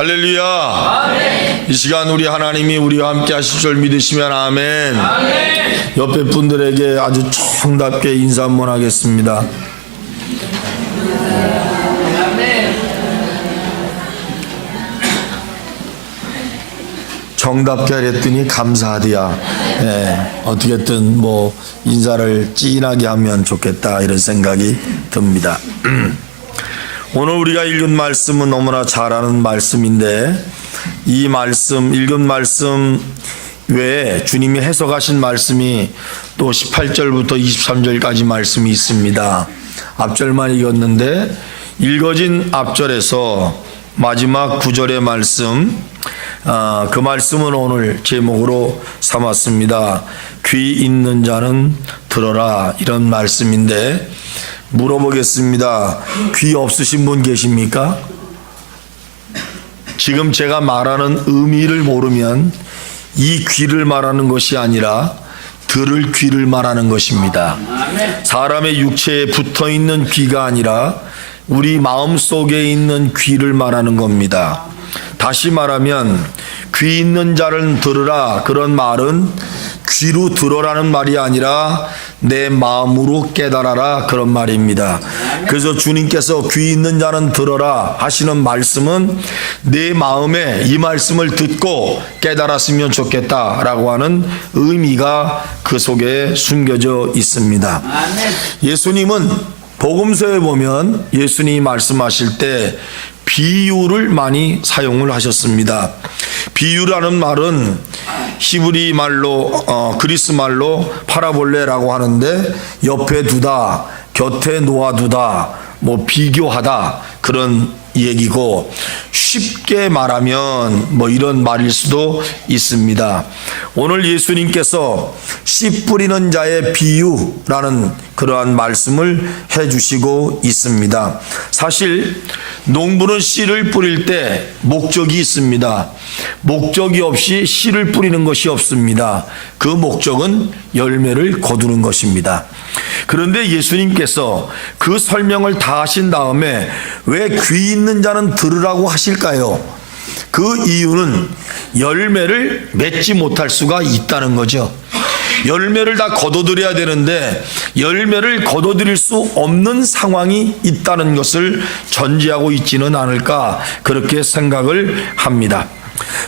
할렐루야. 아멘. 이 시간 우리 하나님이 우리와 함께 하실 줄 믿으시면 아멘. 아멘. 옆에 분들에게 아주 정답게 인사 한번 하겠습니다. 정답게 하랬더니 감사하디야. 어떻게든 뭐 인사를 진하게 하면 좋겠다 이런 생각이 듭니다. 오늘 우리가 읽은 말씀은 너무나 잘 아는 말씀인데, 이 말씀, 읽은 말씀 외에 주님이 해석하신 말씀이 또 18절부터 23절까지 말씀이 있습니다. 앞절만 읽었는데 읽어진 앞절에서 마지막 9절의 말씀, 그 말씀은 오늘 제목으로 삼았습니다. 귀 있는 자는 들어라, 이런 말씀인데 물어보겠습니다. 귀 없으신 분 계십니까? 지금 제가 말하는 의미를 모르면 이 귀를 말하는 것이 아니라 들을 귀를 말하는 것입니다. 사람의 육체에 붙어있는 귀가 아니라 우리 마음속에 있는 귀를 말하는 겁니다. 다시 말하면 귀 있는 자를 들으라, 그런 말은 귀로 들어라는 말이 아니라 내 마음으로 깨달아라, 그런 말입니다. 그래서 주님께서 귀 있는 자는 들어라 하시는 말씀은 내 마음에 이 말씀을 듣고 깨달았으면 좋겠다라고 하는 의미가 그 속에 숨겨져 있습니다. 예수님은 복음서에 보면 예수님이 말씀하실 때 비유를 많이 사용을 하셨습니다. 비유라는 말은 히브리 말로 그리스 말로 파라볼레라고 하는데, 옆에 두다, 곁에 놓아두다, 뭐 비교하다, 그런 얘기고, 쉽게 말하면 뭐 이런 말일 수도 있습니다. 오늘 예수님께서 씨 뿌리는 자의 비유라는 그러한 말씀을 해주시고 있습니다. 사실 농부는 씨를 뿌릴 때 목적이 있습니다. 목적이 없이 씨를 뿌리는 것이 없습니다. 그 목적은 열매를 거두는 것입니다. 그런데 예수님께서 그 설명을 다 하신 다음에 왜 귀 있는 자는 들으라고 하실까요? 그 이유는 열매를 맺지 못할 수가 있다는 거죠. 열매를 다 거둬들여야 되는데 열매를 거둬들일 수 없는 상황이 있다는 것을 전제하고 있지는 않을까, 그렇게 생각을 합니다.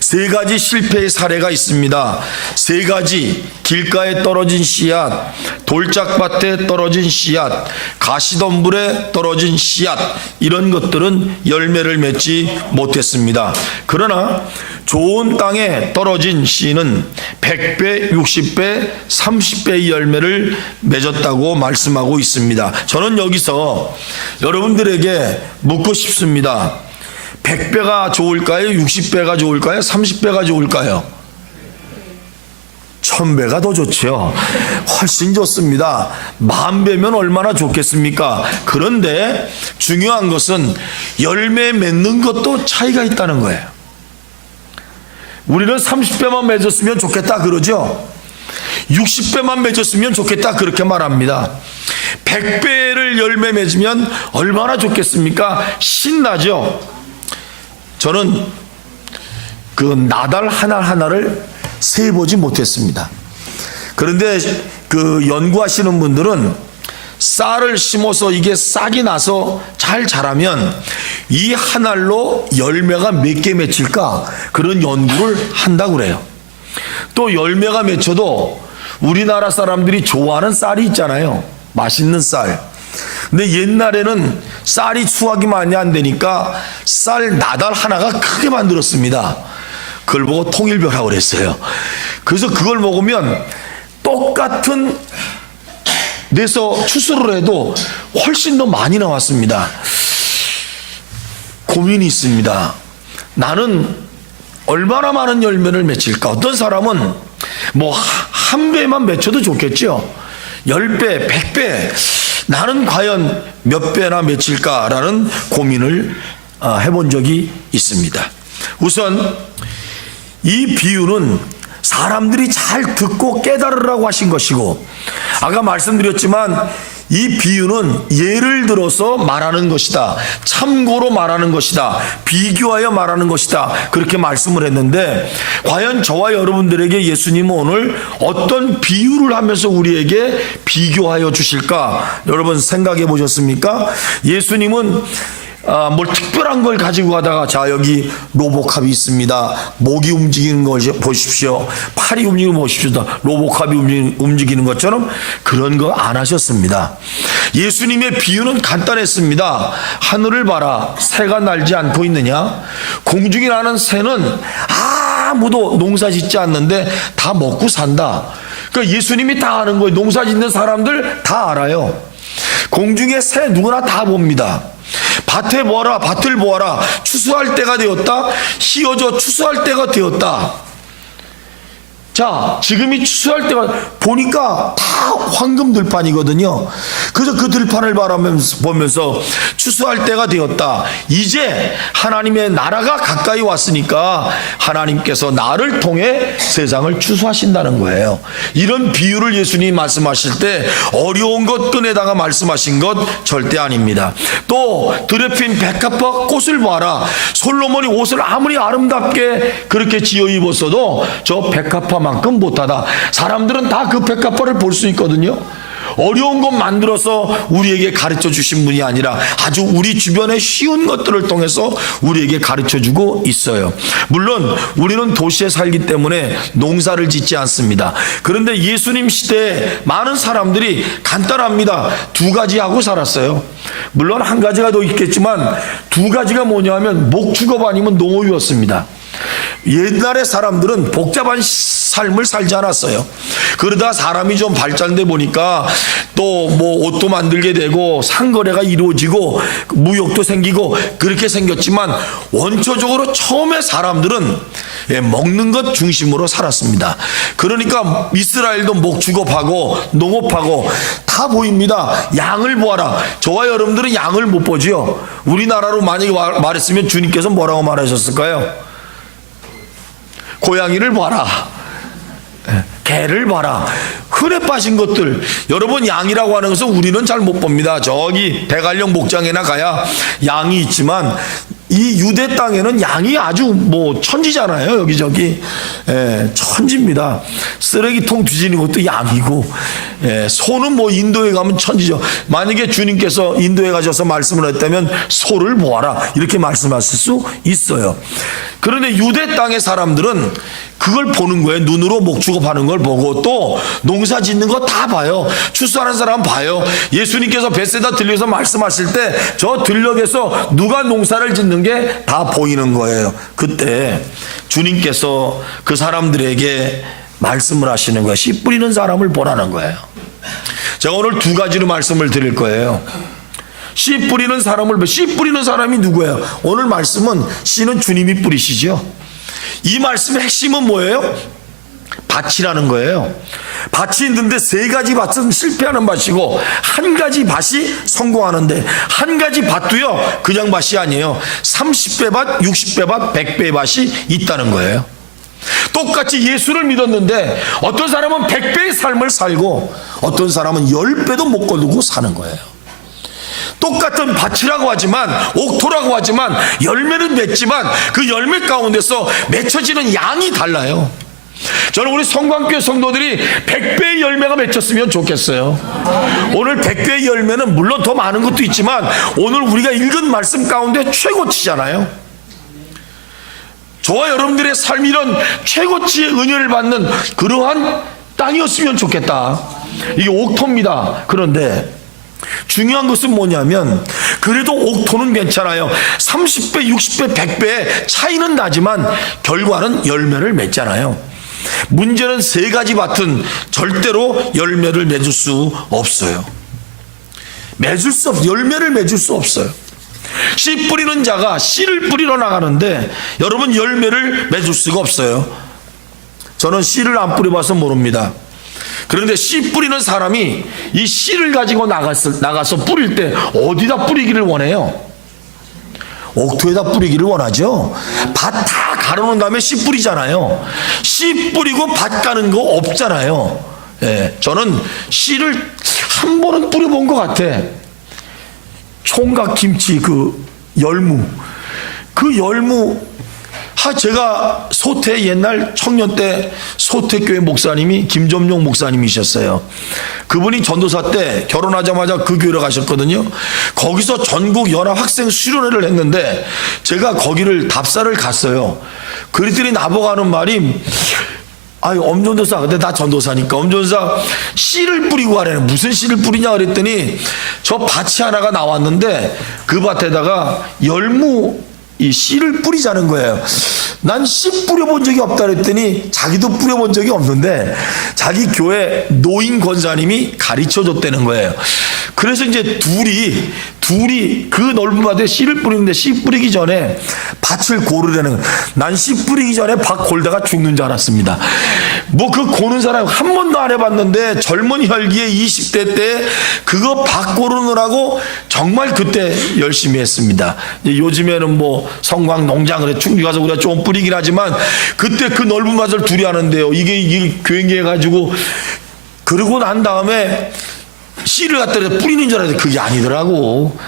세 가지 실패의 사례가 있습니다. 세 가지: 길가에 떨어진 씨앗, 돌짝밭에 떨어진 씨앗, 가시덤불에 떨어진 씨앗, 이런 것들은 열매를 맺지 못했습니다. 그러나 좋은 땅에 떨어진 씨는 100배, 60배, 30배의 열매를 맺었다고 말씀하고 있습니다. 저는 여기서 여러분들에게 묻고 싶습니다. 100배가 좋을까요? 60배가 좋을까요? 30배가 좋을까요? 1000배가 더 좋죠. 훨씬 좋습니다. 10,000배면 얼마나 좋겠습니까? 그런데 중요한 것은 열매 맺는 것도 차이가 있다는 거예요. 우리는 30배만 맺었으면 좋겠다 그러죠. 60배만 맺었으면 좋겠다 그렇게 말합니다. 100배를 열매 맺으면 얼마나 좋겠습니까? 신나죠. 저는 그 나달 하나하나를 세보지 못했습니다. 그런데 그 연구하시는 분들은 쌀을 심어서 이게 싹이 나서 잘 자라면 이 한 알로 열매가 몇 개 맺힐까, 그런 연구를 한다고 그래요. 또 열매가 맺혀도 우리나라 사람들이 좋아하는 쌀이 있잖아요. 맛있는 쌀. 근데 옛날에는 쌀이 수확이 많이 안 되니까 쌀 나달 하나가 크게 만들었습니다. 그걸 보고 통일벼라고 그랬어요. 그래서 그걸 먹으면 똑같은 데서 추수를 해도 훨씬 더 많이 나왔습니다. 고민이 있습니다. 나는 얼마나 많은 열매를 맺힐까? 어떤 사람은 뭐 한 배만 맺혀도 좋겠죠. 10배, 100배. 나는 과연 몇 배나 맺힐까라는 고민을 해본 적이 있습니다. 우선 이 비유는 사람들이 잘 듣고 깨달으라고 하신 것이고, 아까 말씀드렸지만 이 비유는 예를 들어서 말하는 것이다, 참고로 말하는 것이다, 비교하여 말하는 것이다, 그렇게 말씀을 했는데, 과연 저와 여러분들에게 예수님은 오늘 어떤 비유를 하면서 우리에게 비교하여 주실까? 여러분 생각해 보셨습니까? 예수님은 뭘 특별한 걸 가지고 가다가, 자 여기 로보캅이 있습니다, 목이 움직이는 걸 보십시오, 팔이 움직이는 거 보십시오, 로보캅이 움직이는 것처럼 그런 거 안 하셨습니다. 예수님의 비유는 간단했습니다. 하늘을 봐라, 새가 날지 않고 있느냐? 공중에 나는 새는 아무도 농사 짓지 않는데 다 먹고 산다. 그러니까 예수님이 다 아는 거예요. 농사 짓는 사람들 다 알아요. 공중에 새 누구나 다 봅니다. 밭에 보아라, 밭을 보아라, 추수할 때가 되었다, 희어져 추수할 때가 되었다. 자, 지금이 추수할 때가, 보니까 다 황금 들판이거든요. 그래서 그 들판을 보면서 추수할 때가 되었다, 이제 하나님의 나라가 가까이 왔으니까 하나님께서 나를 통해 세상을 추수하신다는 거예요. 이런 비유를 예수님이 말씀하실 때 어려운 것 꺼내다가 말씀하신 것 절대 아닙니다. 또 들에 핀 백합화 꽃을 봐라, 솔로몬이 옷을 아무리 아름답게 그렇게 지어 입었어도 저 백합화만큼 못하다. 사람들은 다 그 백합화를 볼 수 있거든요. 어려운 것 만들어서 우리에게 가르쳐 주신 분이 아니라 아주 우리 주변의 쉬운 것들을 통해서 우리에게 가르쳐 주고 있어요. 물론 우리는 도시에 살기 때문에 농사를 짓지 않습니다. 그런데 예수님 시대에 많은 사람들이 간단합니다. 두 가지 하고 살았어요. 물론 한 가지가 더 있겠지만 두 가지가 뭐냐 하면 목축업 아니면 농업이었습니다. 옛날의 사람들은 복잡한 삶을 살지 않았어요. 그러다 사람이 좀 발전돼 보니까 또 뭐 옷도 만들게 되고 상거래가 이루어지고 무역도 생기고 그렇게 생겼지만, 원초적으로 처음에 사람들은 먹는 것 중심으로 살았습니다. 그러니까 이스라엘도 목축업하고 농업하고 다 보입니다. 양을 보아라. 저와 여러분들은 양을 못 보죠. 우리나라로 만약에 말했으면 주님께서 뭐라고 말하셨을까요? 고양이를 봐라, 개를 봐라, 흔해 빠진 것들. 여러분, 양이라고 하는 것은 우리는 잘 못 봅니다. 저기 대관령 목장에나 가야 양이 있지만 이 유대 땅에는 양이 아주 뭐 천지잖아요. 여기저기 천지입니다. 쓰레기통 뒤지는 것도 양이고, 소는 뭐 인도에 가면 천지죠. 만약에 주님께서 인도에 가셔서 말씀을 했다면 소를 보아라 이렇게 말씀하실 수 있어요. 그런데 유대 땅의 사람들은 그걸 보는 거예요. 눈으로 목축업하는 걸 보고, 또 농사 짓는 거 다 봐요. 추수하는 사람 봐요. 예수님께서 벳세다 들려서 말씀하실 때 저 들녘에서 누가 농사를 짓는 게 다 보이는 거예요. 그때 주님께서 그 사람들에게 말씀을 하시는 거예요. 씨 뿌리는 사람을 보라는 거예요. 제가 오늘 두 가지로 말씀을 드릴 거예요. 씨 뿌리는 사람을, 씨 뿌리는 사람이 누구예요? 오늘 말씀은 씨는 주님이 뿌리시죠. 이 말씀의 핵심은 뭐예요? 밭이라는 거예요. 밭이 있는데 세 가지 밭은 실패하는 밭이고 한 가지 밭이 성공하는데, 한 가지 밭도요 그냥 밭이 아니에요. 30배 밭, 60배 밭, 100배의 밭이 있다는 거예요. 똑같이 예수를 믿었는데 어떤 사람은 100배의 삶을 살고 어떤 사람은 10배도 못 거두고 사는 거예요. 똑같은 밭이라고 하지만, 옥토라고 하지만, 열매는 맺지만 그 열매 가운데서 맺혀지는 양이 달라요. 저는 우리 성광교회 성도들이 100배의 열매가 맺혔으면 좋겠어요. 오늘 100배의 열매는 물론 더 많은 것도 있지만 오늘 우리가 읽은 말씀 가운데 최고치잖아요. 저와 여러분들의 삶이 이런 최고치의 은혜를 받는 그러한 땅이었으면 좋겠다. 이게 옥토입니다. 그런데 중요한 것은 뭐냐면, 그래도 옥토는 괜찮아요. 30배, 60배, 100배 차이는 나지만 결과는 열매를 맺잖아요. 문제는 세 가지 밭은 절대로 열매를 맺을 수 없어요. 열매를 맺을 수 없어요. 씨 뿌리는 자가 씨를 뿌리러 나가는데 여러분, 열매를 맺을 수가 없어요. 저는 씨를 안 뿌려봐서 모릅니다. 그런데 씨 뿌리는 사람이 이 씨를 가지고 나가서 뿌릴 때 어디다 뿌리기를 원해요? 옥토에다 뿌리기를 원하죠. 밭 다 가려놓은 다음에 씨 뿌리잖아요. 씨 뿌리고 밭 가는 거 없잖아요. 저는 씨를 한 번은 뿌려본 것 같아. 총각김치 그 열무. 제가 소태 옛날 청년 때 소태교회 목사님이 김점용 목사님이셨어요. 그분이 전도사 때 결혼하자마자 그 교회로 가셨거든요. 거기서 전국 연합 학생 수련회를 했는데 제가 거기를 답사를 갔어요. 그랬더니 나보고 하는 말이, 아유, 엄전도사, 근데 나 전도사니까 엄전도사 씨를 뿌리고 가래. 무슨 씨를 뿌리냐 그랬더니 저 밭이 하나가 나왔는데 그 밭에다가 열무 이 씨를 뿌리자는 거예요. 난 씨 뿌려본 적이 없다 그랬더니 자기도 뿌려본 적이 없는데 자기 교회 노인 권사님이 가르쳐 줬다는 거예요. 그래서 이제 둘이 그 넓은 밭에 씨를 뿌리는데 씨 뿌리기 전에 밭을 고르려는 거예요. 난 씨 뿌리기 전에 밭 골다가 죽는 줄 알았습니다. 뭐 그 고는 사람 한 번도 안 해봤는데 젊은 혈기에 20대 때 그거 밭 고르느라고 정말 그때 열심히 했습니다. 요즘에는 뭐 성광 농장 그래 충주 가서 우리가 좀 뿌리긴 하지만 그때 그 넓은 밭을 둘이 하는데요. 이게 교행기 해가지고 그러고 난 다음에 씨를 갖다 뿌리는 줄 알았는데 그게 아니더라고.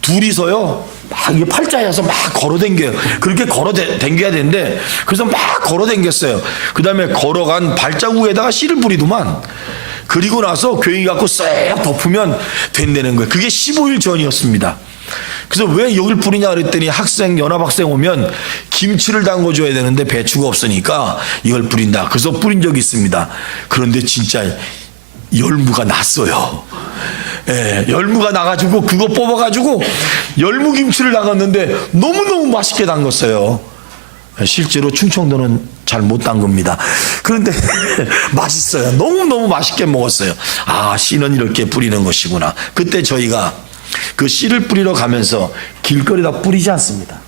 둘이서요 막 이게 팔자여서 막 걸어댕겨요. 그렇게 걸어댕겨야 되는데 그래서 막 걸어댕겼어요. 그 다음에 걸어간 발자국에다가 씨를 뿌리더만. 그리고 나서 교행기 갖고 쓱 덮으면 된다는 거예요. 그게 15일 전이었습니다. 그래서 왜 여길 뿌리냐 그랬더니 연합학생 오면 김치를 담궈줘야 되는데 배추가 없으니까 이걸 뿌린다. 그래서 뿌린 적이 있습니다. 그런데 진짜 열무가 났어요. 예, 열무가 나가지고 그거 뽑아가지고 열무김치를 담갔는데 너무너무 맛있게 담갔어요. 실제로 충청도는 잘 못 담급니다. 그런데 맛있어요. 너무너무 맛있게 먹었어요. 아, 씨는 이렇게 뿌리는 것이구나. 그때 저희가 그 씨를 뿌리러 가면서 길거리에다 뿌리지 않습니다.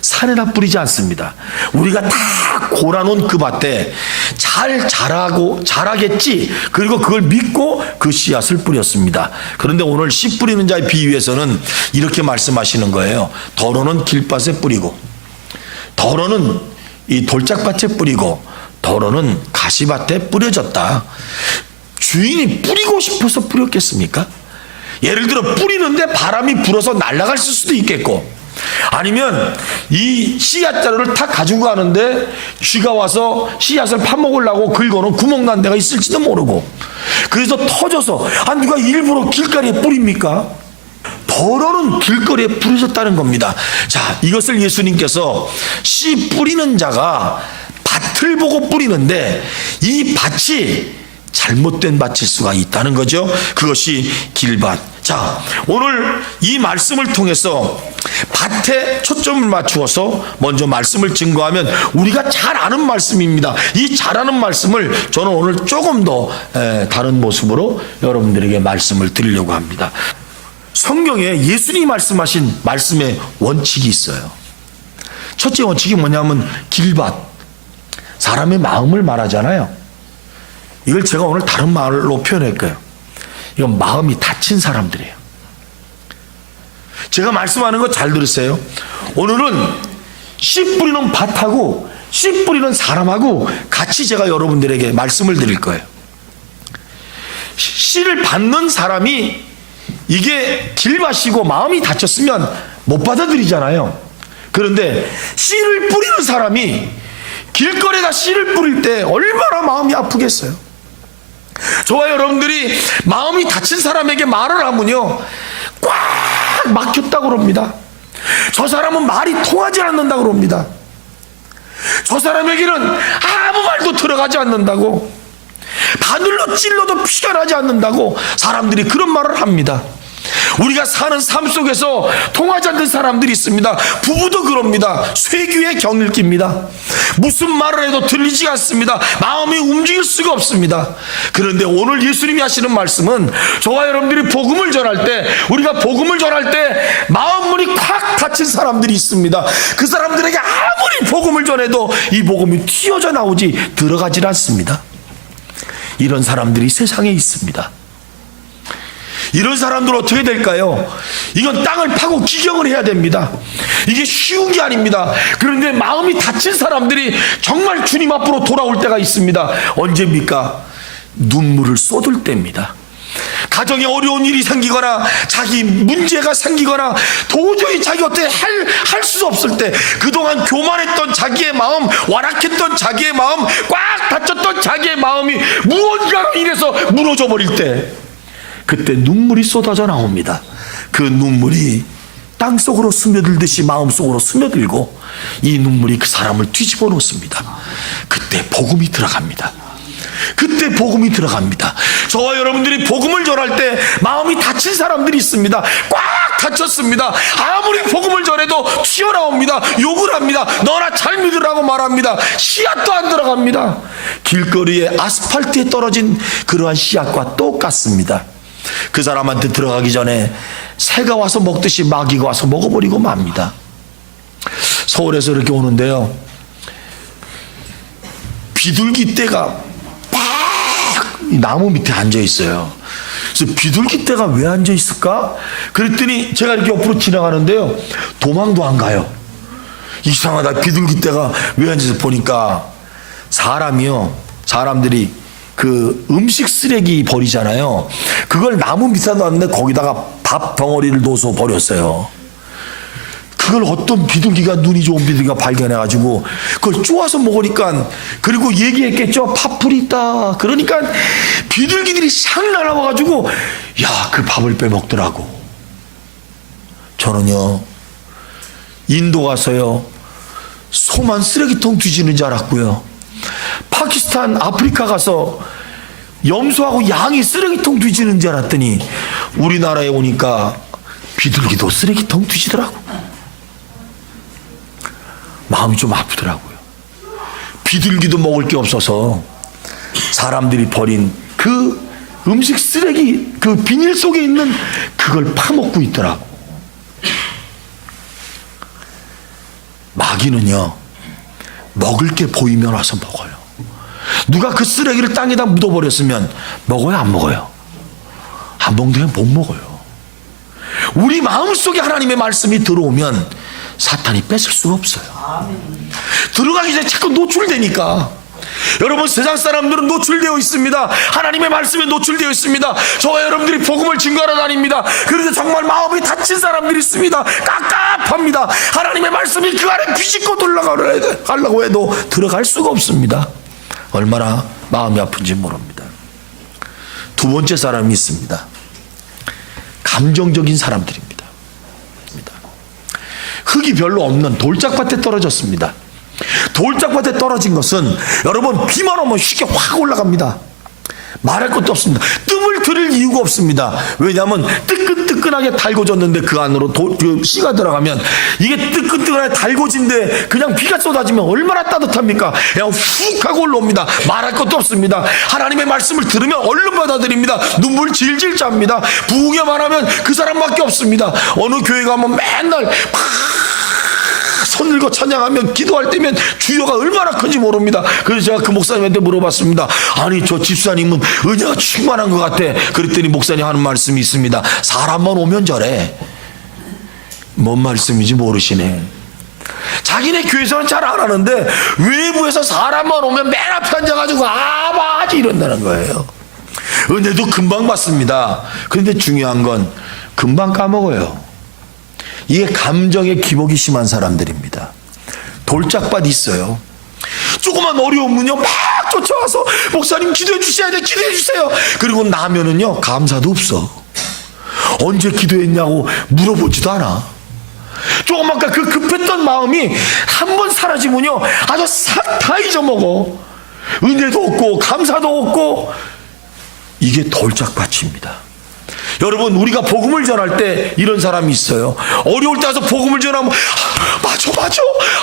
산에다 뿌리지 않습니다. 우리가 다 골아놓은 그 밭에 잘 자라겠지. 그리고 그걸 믿고 그 씨앗을 뿌렸습니다. 그런데 오늘 씨 뿌리는 자의 비유에서는 이렇게 말씀하시는 거예요. 더러는 길밭에 뿌리고, 더러는 이 돌짝밭에 뿌리고, 더러는 가시밭에 뿌려졌다. 주인이 뿌리고 싶어서 뿌렸겠습니까? 예를 들어 뿌리는데 바람이 불어서 날아갈 수도 있겠고, 아니면 이 씨앗자루를 탁 가지고 가는데 쥐가 와서 씨앗을 파먹으려고 긁어놓은 구멍 난 데가 있을지도 모르고, 그래서 터져서 누가 일부러 길거리에 뿌립니까? 더러는 길거리에 뿌려졌다는 겁니다. 자, 이것을 예수님께서 씨 뿌리는 자가 밭을 보고 뿌리는데 이 밭이 잘못된 밭일 수가 있다는 거죠. 그것이 길밭. 자, 오늘 이 말씀을 통해서 밭에 초점을 맞추어서 먼저 말씀을 증거하면 우리가 잘 아는 말씀입니다. 이 잘 아는 말씀을 저는 오늘 조금 더 다른 모습으로 여러분들에게 말씀을 드리려고 합니다. 성경에 예수님이 말씀하신 말씀의 원칙이 있어요. 첫째 원칙이 뭐냐면 길밭, 사람의 마음을 말하잖아요. 이걸 제가 오늘 다른 말로 표현할 거예요. 이건 마음이 다친 사람들이에요. 제가 말씀하는 거 잘 들으세요. 오늘은 씨 뿌리는 밭하고 씨 뿌리는 사람하고 같이 제가 여러분들에게 말씀을 드릴 거예요. 씨를 받는 사람이 이게 길밭이고 마음이 다쳤으면 못 받아들이잖아요. 그런데 씨를 뿌리는 사람이 길거리에다 씨를 뿌릴 때 얼마나 마음이 아프겠어요. 저와 여러분들이 마음이 다친 사람에게 말을 하면요 꽉 막혔다고 그럽니다. 저 사람은 말이 통하지 않는다고 그럽니다. 저 사람에게는 아무 말도 들어가지 않는다고, 바늘로 찔러도 피가 나지 않는다고 사람들이 그런 말을 합니다. 우리가 사는 삶 속에서 통하지 않는 사람들이 있습니다. 부부도 그럽니다. 쇠귀에 경을 낍니다. 무슨 말을 해도 들리지 않습니다. 마음이 움직일 수가 없습니다. 그런데 오늘 예수님이 하시는 말씀은 저와 여러분들이 복음을 전할 때, 우리가 복음을 전할 때 마음문이 콱 닫힌 사람들이 있습니다. 그 사람들에게 아무리 복음을 전해도 이 복음이 튀어져 나오지 들어가질 않습니다. 이런 사람들이 세상에 있습니다. 이런 사람들 어떻게 될까요? 이건 땅을 파고 기경을 해야 됩니다. 이게 쉬운 게 아닙니다. 그런데 마음이 다친 사람들이 정말 주님 앞으로 돌아올 때가 있습니다. 언제입니까? 눈물을 쏟을 때입니다. 가정에 어려운 일이 생기거나 자기 문제가 생기거나 도저히 자기 어떻게 할 수 없을 때, 그동안 교만했던 자기의 마음, 완악했던 자기의 마음, 꽉 닫혔던 자기의 마음이 무언가로 인해서 무너져 버릴 때, 그때 눈물이 쏟아져 나옵니다. 그 눈물이 땅속으로 스며들듯이 마음속으로 스며들고 이 눈물이 그 사람을 뒤집어 놓습니다. 그때 복음이 들어갑니다. 그때 복음이 들어갑니다. 저와 여러분들이 복음을 전할 때 마음이 닫힌 사람들이 있습니다. 꽉 닫혔습니다. 아무리 복음을 전해도 튀어나옵니다. 욕을 합니다. 너나 잘 믿으라고 말합니다. 씨앗도 안 들어갑니다. 길거리에 아스팔트에 떨어진 그러한 씨앗과 똑같습니다. 그 사람한테 들어가기 전에 새가 와서 먹듯이 마귀가 와서 먹어버리고 맙니다. 서울에서 이렇게 오는데요, 비둘기 떼가 이 나무 밑에 앉아 있어요. 그래서 비둘기 떼가 왜 앉아 있을까? 그랬더니 제가 이렇게 옆으로 지나가는데요, 도망도 안 가요. 이상하다, 비둘기 떼가 왜 앉아서 보니까 사람들이 그 음식 쓰레기 버리잖아요. 그걸 나무 밑에 놨는데 거기다가 밥 덩어리를 넣어서 버렸어요. 그걸 어떤 비둘기가, 눈이 좋은 비둘기가 발견해가지고 그걸 쪼아서 먹으니까, 그리고 얘기했겠죠. 파풀이 있다. 그러니까 비둘기들이 싹 날아와가지고 야, 그 밥을 빼먹더라고. 저는요, 인도 가서요, 소만 쓰레기통 뒤지는 줄 알았고요, 파키스탄, 아프리카 가서 염소하고 양이 쓰레기통 뒤지는 줄 알았더니 우리나라에 오니까 비둘기도 쓰레기통 뒤지더라고. 마음이 좀 아프더라고요. 비둘기도 먹을 게 없어서 사람들이 버린 그 음식 쓰레기, 그 비닐 속에 있는 그걸 파먹고 있더라고. 마귀는요, 먹을 게 보이면 와서 먹어요. 누가 그 쓰레기를 땅에다 묻어버렸으면 먹어요, 안 먹어요? 안 먹으면 못 먹어요. 우리 마음속에 하나님의 말씀이 들어오면 사탄이 뺏을 수가 없어요. 들어가기 전에 자꾸 노출되니까. 여러분, 세상 사람들은 노출되어 있습니다. 하나님의 말씀에 노출되어 있습니다. 저와 여러분들이 복음을 증거하러 다닙니다. 그런데 정말 마음이 닫힌 사람들이 있습니다. 깝깝합니다. 하나님의 말씀이 그 안에 비집고 들어가려고 해도 들어갈 수가 없습니다. 얼마나 마음이 아픈지 모릅니다. 두 번째 사람이 있습니다. 감정적인 사람들입니다. 흙이 별로 없는 돌짝밭에 떨어졌습니다. 돌짝밭에 떨어진 것은 여러분, 비만 오면 쉽게 확 올라갑니다. 말할 것도 없습니다. 뜸을 들일 이유가 없습니다. 왜냐하면 뜨끈뜨끈하게 달궈졌는데 그 안으로 그 씨가 들어가면, 이게 뜨끈뜨끈하게 달궈진데 그냥 비가 쏟아지면 얼마나 따뜻합니까? 그냥 훅 하고 올라옵니다. 말할 것도 없습니다. 하나님의 말씀을 들으면 얼른 받아들입니다. 눈물 질질 짭니다. 부흥회만 하면 그 사람밖에 없습니다. 어느 교회 가면 맨날 막 손 들고 찬양하면, 기도할 때면 주여가 얼마나 큰지 모릅니다. 그래서 제가 그 목사님한테 물어봤습니다. 아니, 저 집사님은 은혜가 충만한 것 같아. 그랬더니 목사님 하는 말씀이 있습니다. 사람만 오면 저래. 뭔 말씀인지 모르시네. 자기네 교회에서는 잘 안 하는데 외부에서 사람만 오면 맨 앞에 앉아가지고 아바지 이런다는 거예요. 은혜도 금방 받습니다. 그런데 중요한 건 금방 까먹어요. 이게 감정에 기복이 심한 사람들입니다. 돌짝밭 있어요. 조그만 어려우면요, 막 쫓아와서 목사님 기도해 주셔야 돼, 기도해 주세요. 그리고 나면은요, 감사도 없어. 언제 기도했냐고 물어보지도 않아. 조금 아까 그 급했던 마음이 한번 사라지면요, 아주 싹 다 잊어먹어. 은혜도 없고 감사도 없고. 이게 돌짝밭입니다. 여러분, 우리가 복음을 전할 때 이런 사람이 있어요. 어려울 때 와서 복음을 전하면 맞아,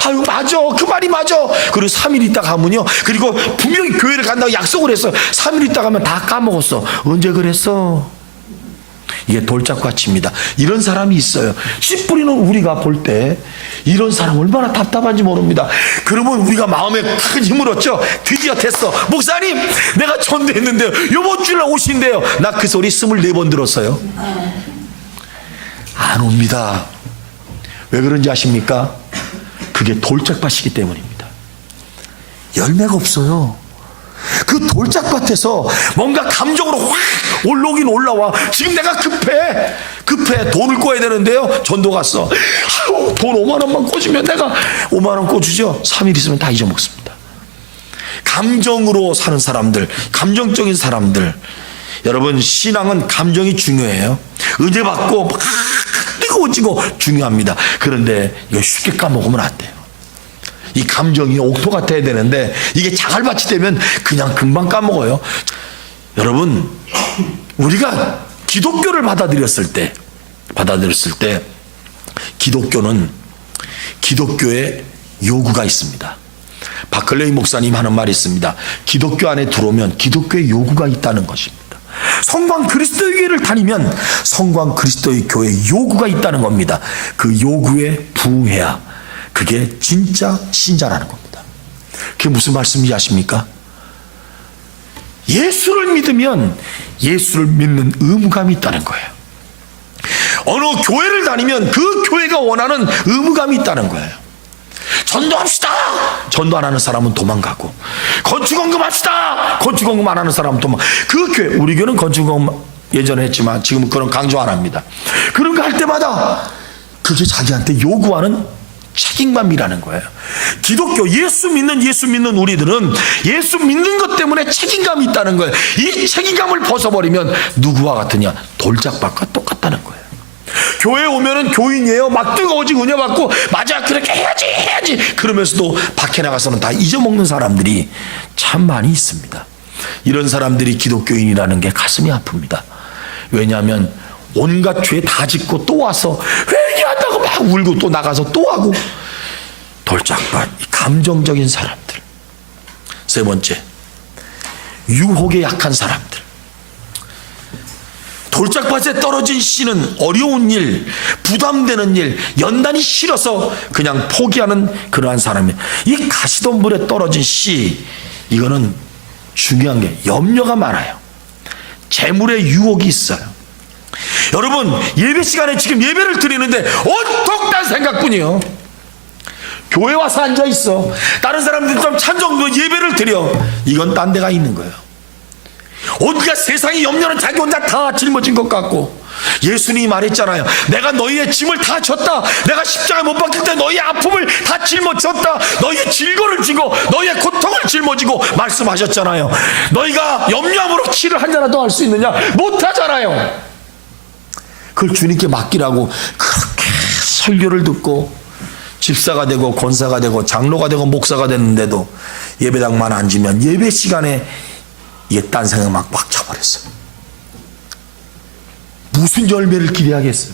아유 맞아, 그 말이 맞아. 그리고 3일 있다 가면요, 그리고 분명히 교회를 간다고 약속을 했어. 3일 있다 가면 다 까먹었어. 언제 그랬어? 이게 돌짝밭입니다. 이런 사람이 있어요. 씨 뿌리는 우리가 볼 때 이런 사람 얼마나 답답한지 모릅니다. 그러면 우리가 마음에 큰 힘을 얻죠. 드디어 됐어. 목사님, 내가 전도했는데요, 이번 주에 오신대요. 나 그 소리 24번 들었어요. 안 옵니다. 왜 그런지 아십니까? 그게 돌짝밭이기 때문입니다. 열매가 없어요. 그 돌짝밭에서 뭔가 감정으로 확 올라오긴 올라와. 지금 내가 급해. 돈을 꿔야 되는데요. 전도 갔어. 아유, 돈 5만 원만 꿔주면 내가 5만 원 꿔주죠. 3일 있으면 다 잊어먹습니다. 감정으로 사는 사람들, 감정적인 사람들. 여러분, 신앙은 감정이 중요해요. 은혜 받고 막 뜨거워지고 중요합니다. 그런데 이거 쉽게 까먹으면 안 돼요. 이 감정이 옥토 같아야 되는데 이게 자갈밭이 되면 그냥 금방 까먹어요. 여러분, 우리가 기독교를 받아들였을 때 기독교는 기독교의 요구가 있습니다. 바클레이 목사님 하는 말이 있습니다. 기독교 안에 들어오면 기독교의 요구가 있다는 것입니다. 성광 그리스도의 교회를 다니면 성광 그리스도의 교회의 요구가 있다는 겁니다. 그 요구에 부응해야 그게 진짜 신자라는 겁니다. 그게 무슨 말씀인지 아십니까? 예수를 믿으면 예수를 믿는 의무감이 있다는 거예요. 어느 교회를 다니면 그 교회가 원하는 의무감이 있다는 거예요. 전도합시다. 전도 안 하는 사람은 도망가고, 건축원금 합시다. 건축원금 안 하는 사람은 그 교회, 우리 교회는 건축원금 예전에 했지만 지금은 그런 강조 안 합니다. 그런 거 할 때마다 그게 자기한테 요구하는 책임감이라는 거예요. 기독교, 예수 믿는 우리들은 예수 믿는 것 때문에 책임감이 있다는 거예요. 이 책임감을 벗어버리면 누구와 같으냐? 돌짝밭과 똑같다는 거예요. 교회 오면은 교인이에요. 막 뜨거워지고 은혜 받고, 맞아, 그렇게 해야지 그러면서도 밖에 나가서는 다 잊어먹는 사람들이 참 많이 있습니다. 이런 사람들이 기독교인이라는 게 가슴이 아픕니다. 왜냐하면 온갖 죄 다 짓고 또 와서 회개한다고 막 울고 또 나가서 또 하고, 돌짝밭, 감정적인 사람들. 세 번째, 유혹에 약한 사람들. 돌짝밭에 떨어진 씨는 어려운 일, 부담되는 일, 연단이 싫어서 그냥 포기하는 그러한 사람이에요. 이 가시덤불에 떨어진 씨, 이거는 중요한 게 염려가 많아요. 재물의 유혹이 있어요. 여러분, 예배 시간에 지금 예배를 드리는데 온통 딴 생각뿐이요. 교회 와서 앉아 있어. 다른 사람들 좀 찬정도 예배를 드려. 이건 딴 데가 있는 거예요. 온갖 세상의 염려는 자기 혼자 다 짊어진 것 같고, 예수님이 말했잖아요. 내가 너희의 짐을 다 졌다. 내가 십자가에 못 박힐 때 너희의 아픔을 다 짊어졌다. 너희의 질고를 지고 너희의 고통을 짊어지고 말씀하셨잖아요. 너희가 염려함으로 치를 한잔라도 할 수 있느냐? 못하잖아요. 그걸 주님께 맡기라고 그렇게 설교를 듣고 집사가 되고 권사가 되고 장로가 되고 목사가 됐는데도 예배당만 앉으면 예배 시간에 이게 딴 생각 막 차버렸어요. 무슨 열매를 기대하겠어요?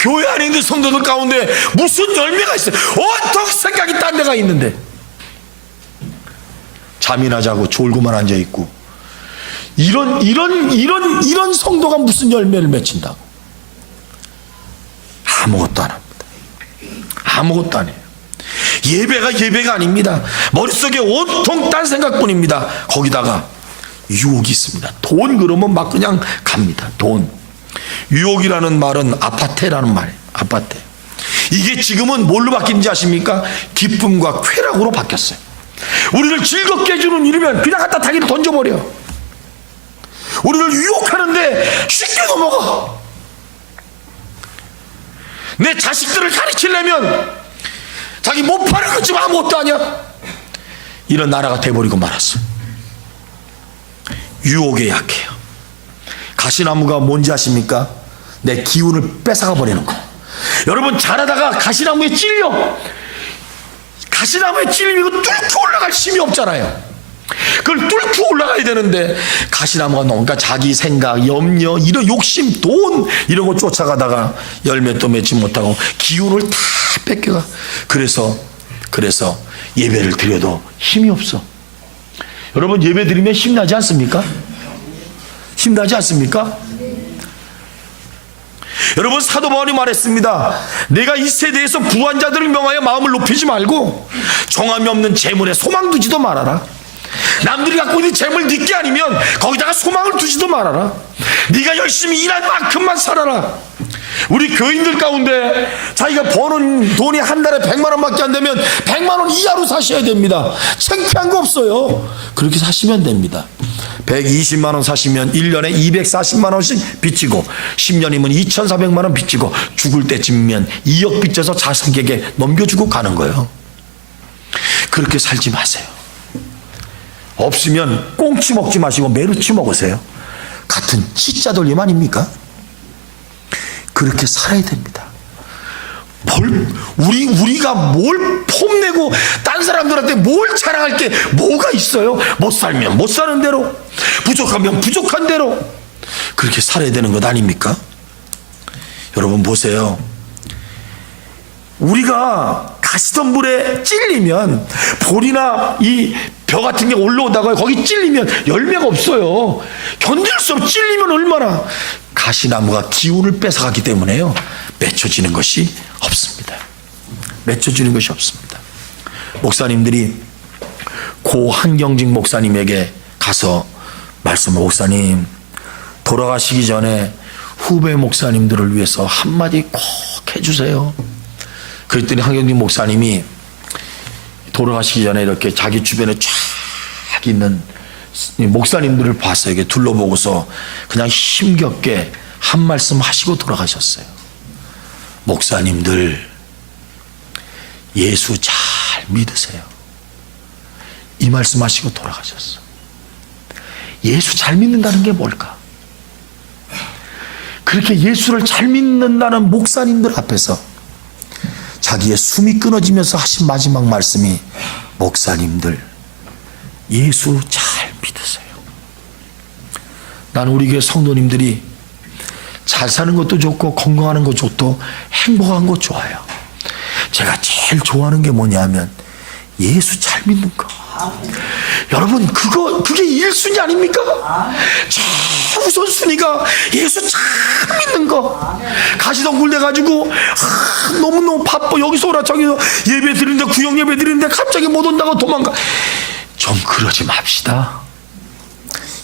교회 안에 있는 성도들 가운데 무슨 열매가 있어요? 온통 생각이 딴 데가 있는데, 잠이나 자고 졸고만 앉아있고, 이런 성도가 무슨 열매를 맺힌다고? 아무것도 안 합니다. 아무것도 안 해요. 예배가 아닙니다. 머릿속에 온통 딴 생각뿐입니다. 거기다가 유혹이 있습니다. 돈 그러면 막 그냥 갑니다. 돈. 유혹이라는 말은 아파테라는 말이에요. 아파테. 이게 지금은 뭘로 바뀐지 아십니까? 기쁨과 쾌락으로 바뀌었어요. 우리를 즐겁게 해주는 일이면 그냥 갖다 자기를 던져버려. 우리를 유혹하는데 쉽게 넘어가. 내 자식들을 가르치려면 자기 못 파는 것 좀 아무것도 아니야. 이런 나라가 돼버리고 말았어. 유혹에 약해요. 가시나무가 뭔지 아십니까? 내 기운을 뺏어가 버리는 거. 여러분, 잘하다가 가시나무에 찔려. 가시나무에 찔리면 뚫고 올라갈 힘이 없잖아요. 그걸 뚫고 올라가야 되는데 가시나무가 너무니까 자기 생각, 염려, 이런 욕심, 돈 이런 거 쫓아가다가 열매도 맺지 못하고 기운을 다 뺏겨가. 그래서 예배를 드려도 힘이 없어. 여러분, 예배 드리면 힘나지 않습니까? 힘나지 않습니까? 여러분, 사도 바울이 말했습니다. 내가 이 세대에서 부한 자들을 명하여 마음을 높이지 말고 정함이 없는 재물에 소망 두지도 말아라. 남들이 갖고 있는 재물 늦게 아니면 거기다가 소망을 두지도 말아라. 네가 열심히 일한 만큼만 살아라. 우리 교인들 가운데 자기가 버는 돈이 한 달에 100만 원밖에 안 되면 100만 원 이하로 사셔야 됩니다. 창피한 거 없어요. 그렇게 사시면 됩니다. 120만 원 사시면 1년에 240만 원씩 빚지고 10년이면 2,400만 원 빚지고 죽을 때쯤이면 2억 빚져서 자식에게 넘겨주고 가는 거예요. 그렇게 살지 마세요. 없으면 꽁치 먹지 마시고 메루치 먹으세요. 같은 치자 돌림 아닙니까? 그렇게 살아야 됩니다. 우리가 뭘 폼내고 딴 사람들한테 뭘 자랑할 게 뭐가 있어요? 못 살면 못 사는 대로, 부족하면 부족한 대로 그렇게 살아야 되는 것 아닙니까? 여러분 보세요. 우리가 가시덤불에 찔리면 볼이나 이 벼 같은 게 올라오다가 거기 찔리면 열매가 없어요. 견딜 수 없어. 찔리면 얼마나. 가시나무가 기운을 뺏어가기 때문에요, 맺혀지는 것이 없습니다. 맺혀지는 것이 없습니다. 목사님들이 고 한경직 목사님에게 가서 목사님 돌아가시기 전에 후배 목사님들을 위해서 한마디 꼭 해주세요. 그랬더니 한경직 목사님이 돌아가시기 전에 이렇게 자기 주변에 쫙 있는 목사님들을 봤어요. 이렇게 둘러보고서 그냥 힘겹게 한 말씀 하시고 돌아가셨어요. 목사님들, 예수 잘 믿으세요. 이 말씀 하시고 돌아가셨어요. 예수 잘 믿는다는 게 뭘까? 그렇게 예수를 잘 믿는다는 목사님들 앞에서 자기의 숨이 끊어지면서 하신 마지막 말씀이, 목사님들, 예수 잘 믿으세요. 나는 우리 교회 성도님들이 잘 사는 것도 좋고 건강하는 것도 좋고 행복한 것 좋아요. 제가 제일 좋아하는 게 뭐냐면 예수 잘 믿는 거. 여러분 그게 1순위 아닙니까? 최우선순위가 예수 잘 믿는 거. 가시덤불 돼가지고 너무너무 바빠, 여기서 오라 저기서 예배 드리는데, 구역 예배 드리는데 갑자기 못 온다고 도망가. 좀 그러지 맙시다.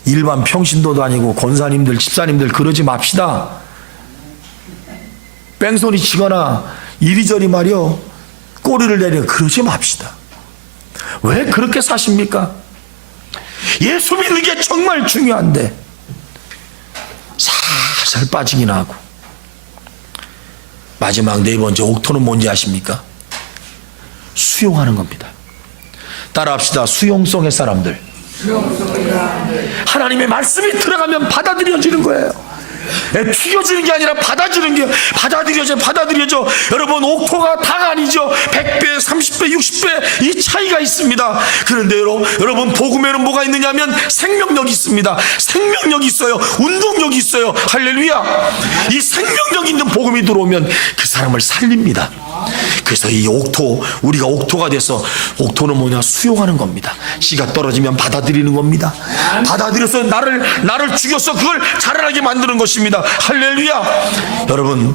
일반 평신도도 아니고 권사님들 집사님들 그러지 맙시다. 뺑소니 치거나 이리저리 말이요 꼬리를 내려 그러지 맙시다. 왜 그렇게 사십니까? 예수 믿는 게 정말 중요한데 살살 빠지긴 하고. 마지막 네 번째 옥토는 뭔지 아십니까? 수용하는 겁니다. 따라합시다. 수용성의 사람들. 하나님의 말씀이 들어가면 받아들여지는 거예요. 튀겨지는 게 아니라 받아들여져. 여러분 옥토가 다가 아니죠. 100배, 30배, 60배 이 차이가 있습니다. 그런데 여러분 복음에는 뭐가 있느냐면 생명력이 있습니다. 생명력이 있어요. 운동력이 있어요. 할렐루야. 이 생명력 있는 복음이 들어오면 그 사람을 살립니다. 그래서 이 옥토, 우리가 옥토가 돼서, 옥토는 뭐냐? 수용하는 겁니다. 씨가 떨어지면 받아들이는 겁니다. 받아들여서 나를 죽여서 그걸 자라나게 만드는 것입니다. 할렐루야. 여러분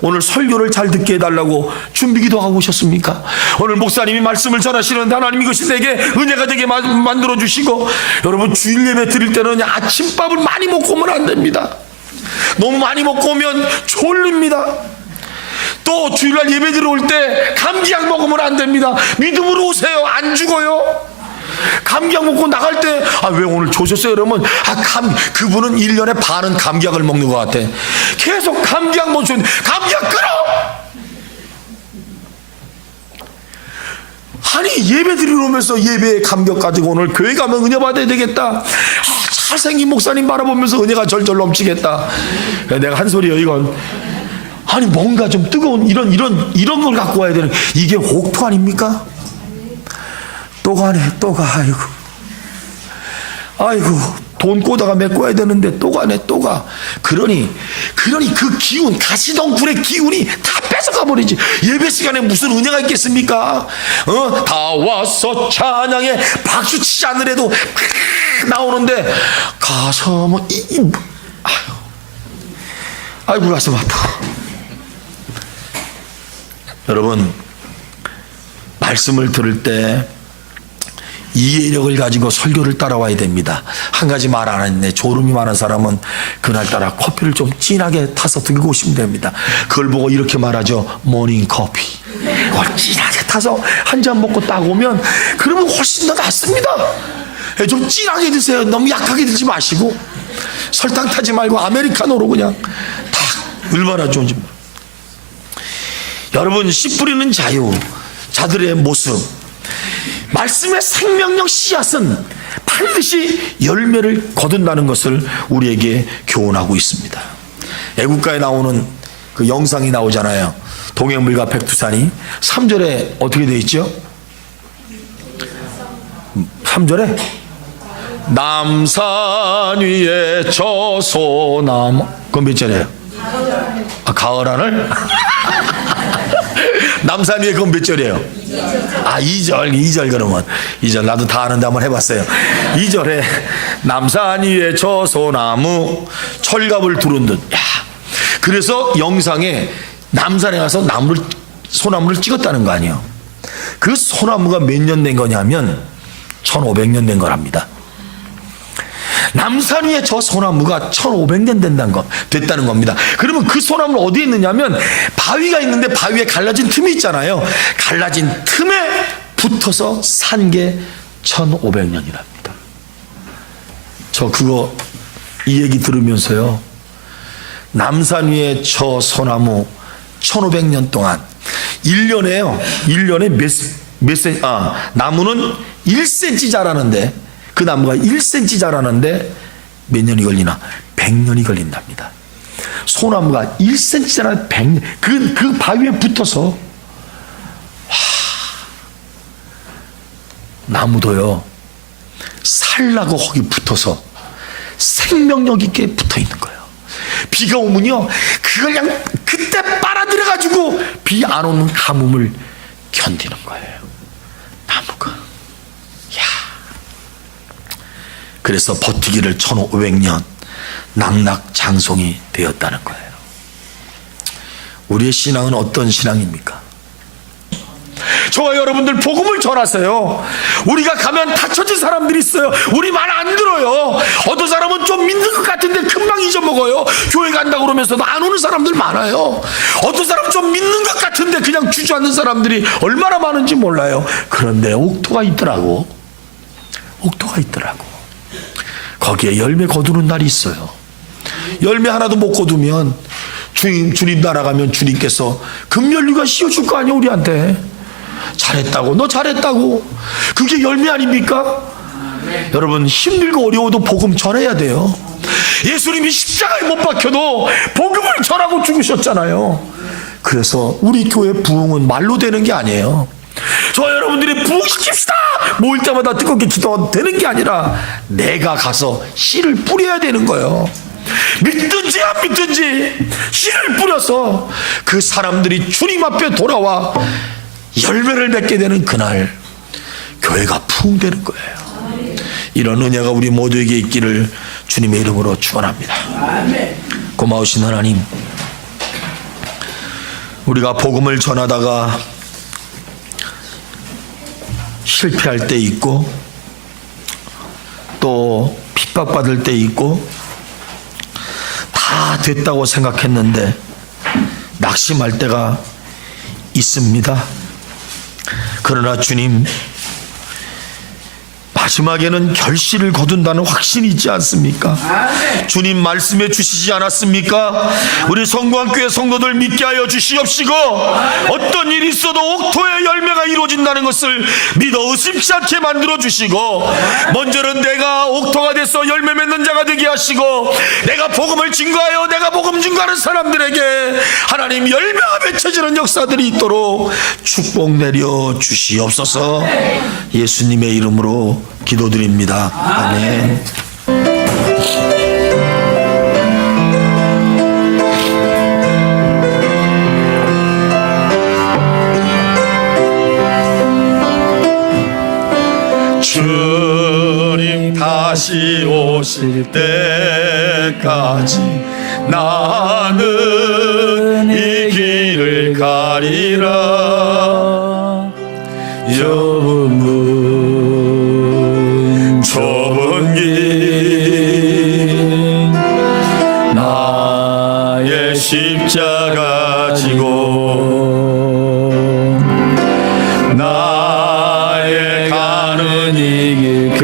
오늘 설교를 잘 듣게 해달라고 준비기도 하고 오셨습니까? 오늘 목사님이 말씀을 전하시는데 하나님 이것이 내게 은혜가 되게 만들어 주시고, 여러분 주일 예배 드릴 때는 아침밥을 많이 먹고 오면 안 됩니다. 너무 많이 먹고 오면 졸립니다. 또 주일날 예배 들어올 때 감기약 먹으면 안 됩니다. 믿음으로 오세요. 안 죽어요. 감기약 먹고 나갈 때 왜 오늘 조셨어요? 그러면 그분은 1년에 반은 감기약을 먹는 것 같아. 계속 감기약 먹으면 감기약 끊어. 아니 예배 드리러 오면서 예배에 감격 가지고 오늘 교회 가면 은혜 받아야 되겠다. 잘생긴 목사님 바라보면서 은혜가 절절 넘치겠다. 내가 한 소리요 이건. 아니 뭔가 좀 뜨거운 이런 걸 갖고 와야 되는, 이게 옥토 아닙니까? 또 가네, 또 가. 아이고 돈 꼬다가 메꿔야 되는데 또 가네, 또 가. 그러니 그 기운, 가시덩굴의 기운이 다 뺏어가 버리지. 예배 시간에 무슨 은혜가 있겠습니까? 다 와서 찬양에 박수 치지 않으래도 나오는데 가서 뭐 아이고 가슴 아파. 여러분 말씀을 들을 때 이해력을 가지고 설교를 따라와야 됩니다. 한 가지 말 안 했네. 졸음이 많은 사람은 그날따라 커피를 좀 진하게 타서 들고 오시면 됩니다. 그걸 보고 이렇게 말하죠. 모닝 커피. 진하게 타서 한 잔 먹고 딱 오면 그러면 훨씬 더 낫습니다. 좀 진하게 드세요. 너무 약하게 드지 마시고 설탕 타지 말고 아메리카노로 그냥 다 얼마나 좋은지. 여러분, 씨 뿌리는 자들의 모습, 말씀의 생명력 씨앗은 반드시 열매를 거둔다는 것을 우리에게 교훈하고 있습니다. 애국가에 나오는 그 영상이 나오잖아요. 동해물과 백두산이 3절에 어떻게 되어 있죠? 3절에 남산 위에 저 소나무, 그건 몇 절이에요? 가을 하늘? 남산 위에 그건 몇 절이에요? 2절 그러면 2절 나도 다 아는데 한번 해봤어요. 2절에 남산 위에 저 소나무 철갑을 두른 듯. 야, 그래서 영상에 남산에 가서 소나무를 찍었다는 거 아니에요. 그 소나무가 몇 년 된 거냐면 1500년 된 거랍니다. 남산 위에 저 소나무가 1500년 됐다는 겁니다. 그러면 그 소나무는 어디에 있느냐면 바위가 있는데 바위에 갈라진 틈이 있잖아요. 갈라진 틈에 붙어서 산 게 1500년이랍니다. 저 이 얘기 들으면서요, 남산 위에 저 소나무 1500년 동안 1년에 나무는 1cm 자라는데, 그 나무가 1cm 자라는데 몇 년이 걸리나? 100년이 걸린답니다. 소나무가 1cm 자라는 100년, 그 바위에 붙어서, 나무도요, 살라고 거기 붙어서 생명력 있게 붙어 있는 거예요. 비가 오면요, 그걸 그냥 그때 빨아들여가지고 비 안 오는 가뭄을 견디는 거예요, 나무가. 그래서 버티기를 1500년 낙낙장성이 되었다는 거예요. 우리의 신앙은 어떤 신앙입니까? 저와 여러분들 복음을 전하세요. 우리가 가면 다쳐진 사람들이 있어요. 우리 말 안 들어요. 어떤 사람은 좀 믿는 것 같은데 금방 잊어먹어요. 교회 간다고 그러면서도 안 오는 사람들 많아요. 어떤 사람은 좀 믿는 것 같은데 그냥 주저앉는 사람들이 얼마나 많은지 몰라요. 그런데 옥토가 있더라고. 거기에 열매 거두는 날이 있어요. 열매 하나도 못 거두면 주님 날아가면 주님께서 금연류가 씌워줄 거 아니에요, 우리한테. 잘했다고, 너 잘했다고. 그게 열매 아닙니까? 여러분, 힘들고 어려워도 복음 전해야 돼요. 예수님이 십자가에 못 박혀도 복음을 전하고 죽으셨잖아요. 그래서 우리 교회 부흥은 말로 되는 게 아니에요. 저 여러분들이 부흥시킵시다 모일 때마다 뜨겁게 기도하면 되는 게 아니라 내가 가서 씨를 뿌려야 되는 거예요. 믿든지 안 믿든지 씨를 뿌려서 그 사람들이 주님 앞에 돌아와 열매를 맺게 되는 그날 교회가 부흥되는 거예요. 이런 은혜가 우리 모두에게 있기를 주님의 이름으로 축원합니다. 고마우신 하나님, 우리가 복음을 전하다가 실패할 때 있고 또 핍박받을 때 있고 다 됐다고 생각했는데 낙심할 때가 있습니다. 그러나 주님, 마지막에는 결실을 거둔다는 확신이 있지 않습니까? 주님 말씀해 주시지 않았습니까? 우리 성광교회 성도들 믿게 하여 주시옵시고 어떤 일이 있어도 옥토의 열매가 이루어진다는 것을 믿어 의심치 않게 만들어 주시고, 먼저는 내가 옥토가 돼서 열매 맺는 자가 되게 하시고, 내가 복음을 증거하여 내가 복음 증거하는 사람들에게 하나님 열매가 맺혀지는 역사들이 있도록 축복 내려 주시옵소서. 예수님의 이름으로 기도드립니다. 아멘. 주님 다시 오실 때까지 나는 이 길을 가리라. 좁은 길 나의 십자가 지고 나의 가는 이 길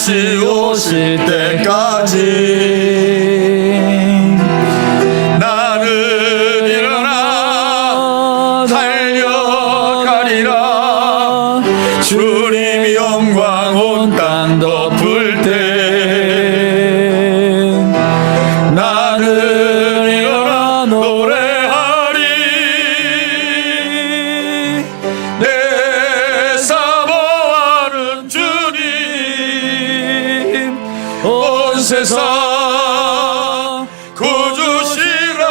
다시 오실 때까지 나는 일어나 달려가리라. 주님이 영광 온 땅 덮을 때 나는 일어나 노래하리. 내 사모하는 주님 온 세상 구주시라.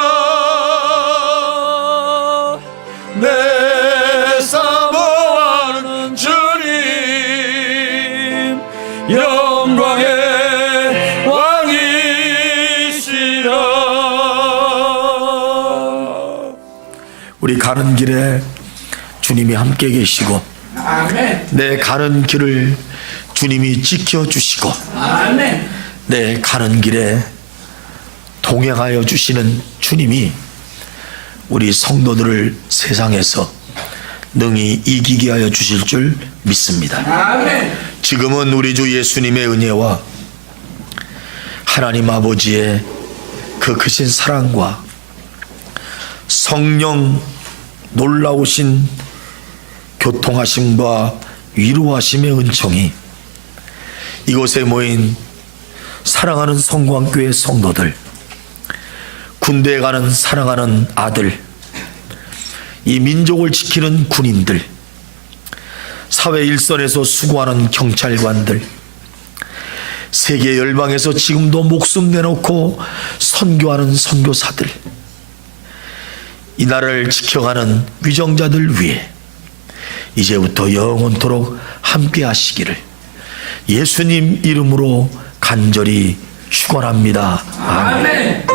내 사모하는 주님 영광의 왕이시라. 우리 가는 길에 주님이 함께 계시고 내 가는 길을 주님이 지켜주시고 내 가는 길에 동행하여 주시는 주님이 우리 성도들을 세상에서 능히 이기게 하여 주실 줄 믿습니다. 지금은 우리 주 예수님의 은혜와 하나님 아버지의 그 크신 사랑과 성령 놀라우신 교통하심과 위로하심의 은총이 이곳에 모인 사랑하는 성광교회 성도들, 군대에 가는 사랑하는 아들, 이 민족을 지키는 군인들, 사회 일선에서 수고하는 경찰관들, 세계 열방에서 지금도 목숨 내놓고 선교하는 선교사들, 이 나라를 지켜가는 위정자들 위해 이제부터 영원토록 함께 하시기를 예수님 이름으로 간절히 축원합니다. 아멘.